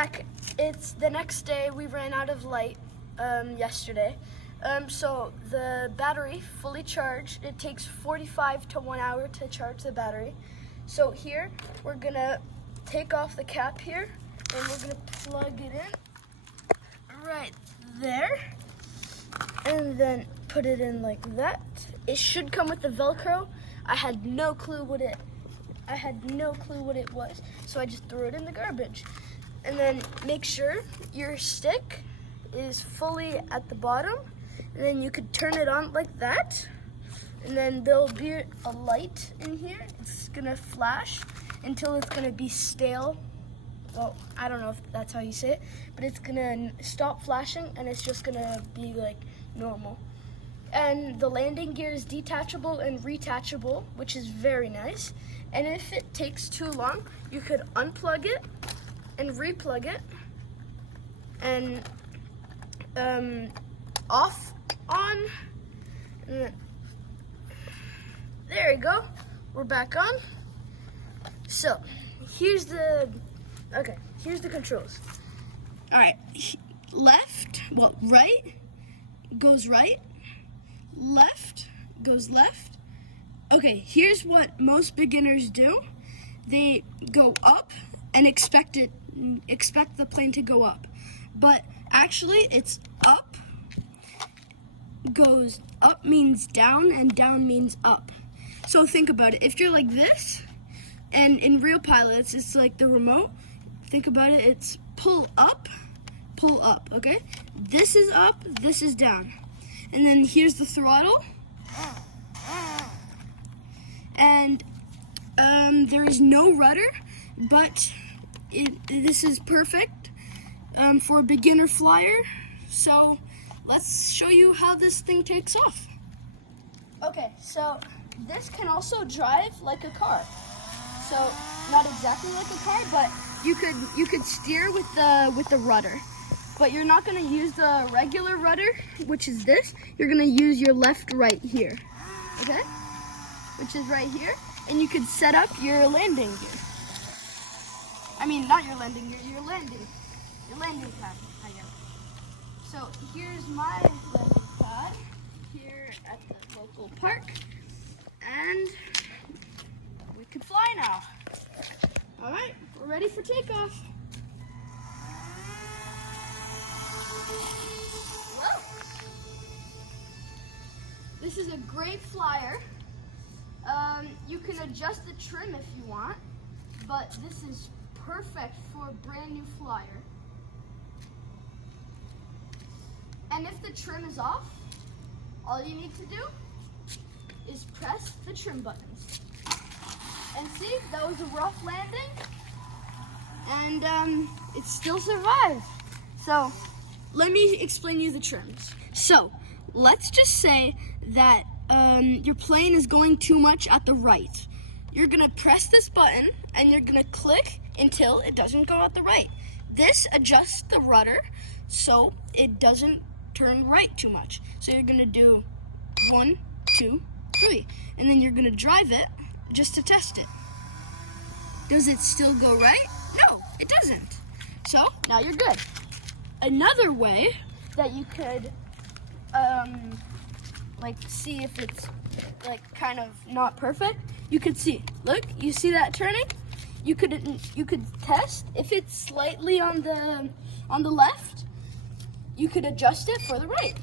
back. It's the next day. We ran out of light yesterday. So the battery fully charged. It takes 45 to 1 hour to charge the battery. So here we're gonna take off the cap here and we're gonna plug it in right there and then put it in like that. It should come with the Velcro. I had no clue what it was, so I just threw it in the garbage. And then make sure your stick is fully at the bottom, and then you could turn it on like that, and then there'll be a light in here. It's gonna flash until it's gonna be stale. Well, I don't know if that's how you say it, but it's gonna stop flashing and it's just gonna be like normal. And the landing gear is detachable and retachable, which is very nice. And if it takes too long, you could unplug it and replug it and off, on, and then, there you go. We're back on. So here's the controls. All right, right goes right, left goes left. Okay, here's what most beginners do. They go up and expect the plane to go up. But actually it's up, goes up means down, and down means up. So think about it. If you're like this, and in real pilots, it's like the remote. Think about it, it's pull up, okay? This is up, this is down. And then here's the throttle. And there is no rudder, but this is perfect for a beginner flyer. So let's show you how this thing takes off. Okay, so this can also drive like a car. So not exactly like a car, but you could steer with the rudder. But you're not gonna use the regular rudder, which is this. You're gonna use your left right here, okay? Which is right here, and you could set up your landing gear. I mean, not your landing gear, your landing pad, I guess. So here's my landing pad here at the local park, and we can fly now. All right, we're ready for takeoff. Whoa. This is a great flyer. You can adjust the trim if you want, but this is perfect for a brand new flyer. And if the trim is off, all you need to do is press the trim buttons. And see, that was a rough landing, and it still survived. So let me explain you the trims. So let's just say that your plane is going too much at the right. You're gonna press this button and you're gonna click until it doesn't go at the right. This adjusts the rudder so it doesn't turn right too much. So you're gonna do 1, 2, 3, and then you're gonna drive it just to test it. Does it still go right? No, it doesn't. So now you're good. Another way that you could see if it's like kind of not perfect, you could see, look, you see that turning? You could test if it's slightly on the left, you could adjust it for the right.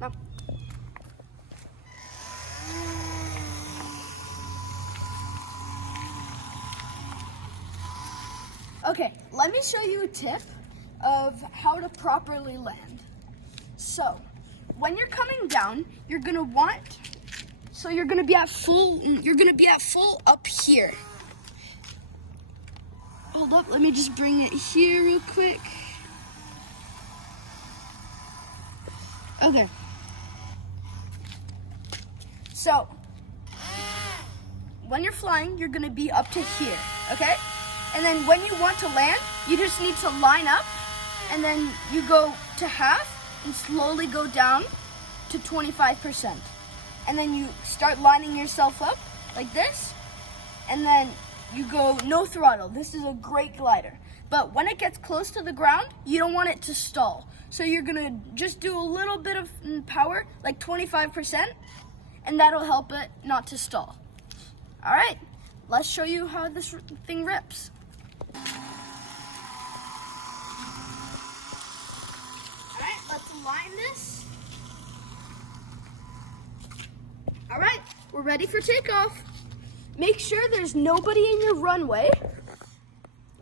No. Okay, let me show you a tip of how to properly land. So, when you're coming down, you're gonna be at full up here. Hold up, let me just bring it here real quick. Okay. So, when you're flying, you're gonna be up to here, okay? And then when you want to land, you just need to line up, and then you go to half and slowly go down to 25%. and then you start lining yourself up like this, and then you go no throttle. This is a great glider. But when it gets close to the ground, you don't want it to stall. So you're gonna just do a little bit of power, like 25%, and that'll help it not to stall. All right, let's show you how this thing rips. All right, let's align this. All right, we're ready for takeoff. Make sure there's nobody in your runway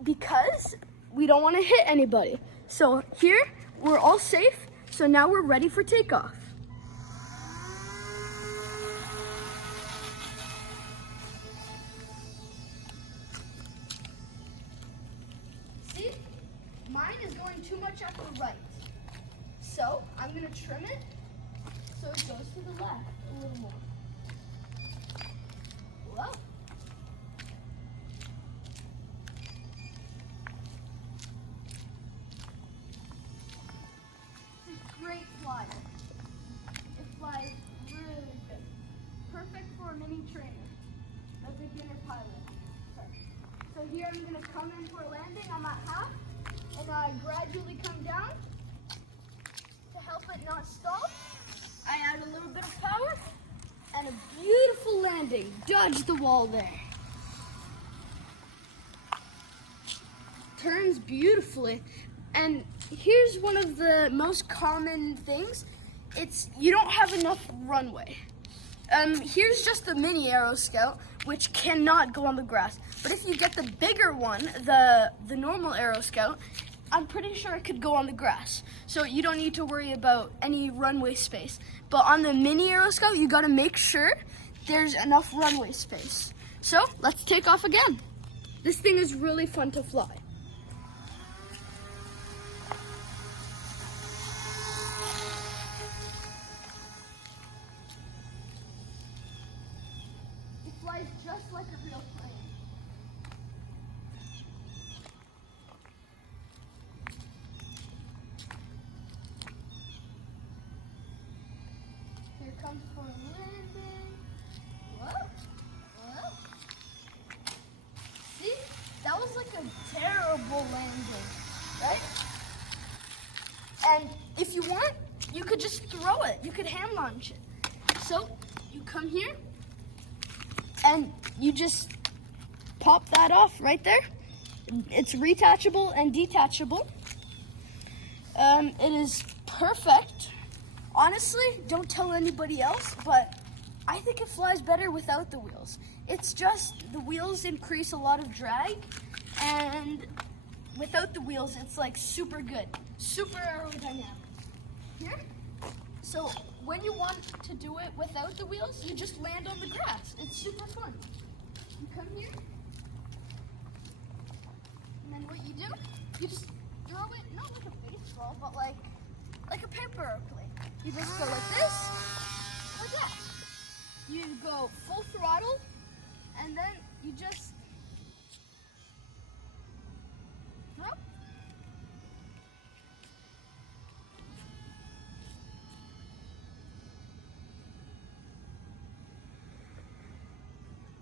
because we don't want to hit anybody. So here, we're all safe. So now we're ready for takeoff. See, mine is going too much at the right. So I'm gonna trim it so it goes to the left a little more. Whoa. Great glider. It flies really good. Perfect for a mini trainer, a beginner pilot. So here I'm going to come in for a landing. I'm at half, and I gradually come down to help it not stall. I add a little bit of power, and a beautiful landing. Dodge the wall there. Turns beautifully. And here's one of the most common things. It's you don't have enough runway. Here's just the mini Aero Scout, which cannot go on the grass. But if you get the bigger one, the normal Aero Scout, I'm pretty sure it could go on the grass. So you don't need to worry about any runway space. But on the mini Aero Scout, you gotta make sure there's enough runway space. So let's take off again. This thing is really fun to fly. Flies just like a real plane. Here comes for a landing. Whoa, whoa. See, that was like a terrible landing, right? And if you want, you could just throw it. You could hand launch it. So you come here, and you just pop that off right there. It's retachable and detachable. It is perfect. Honestly, don't tell anybody else, but I think it flies better without the wheels. It's just the wheels increase a lot of drag, and without the wheels, it's like super good, super aerodynamic. Here. So when you want to do it without the wheels, you just land on the grass. It's super fun. You come here, and then what you do, you just throw it, not like a baseball, but like a paper airplane. You just go like this, like that. You go full throttle, and then you just throw.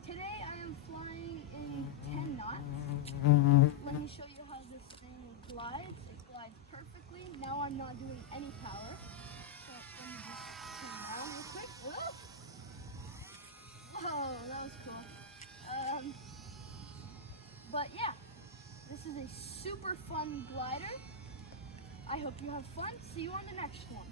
Today I am flying in 10 knots. Let me show you how this thing glides. It glides perfectly. Now I'm not doing any power. So let me just turn around real quick. Whoa! Whoa, that was cool. But yeah, this is a super fun glider. I hope you have fun. See you on the next one.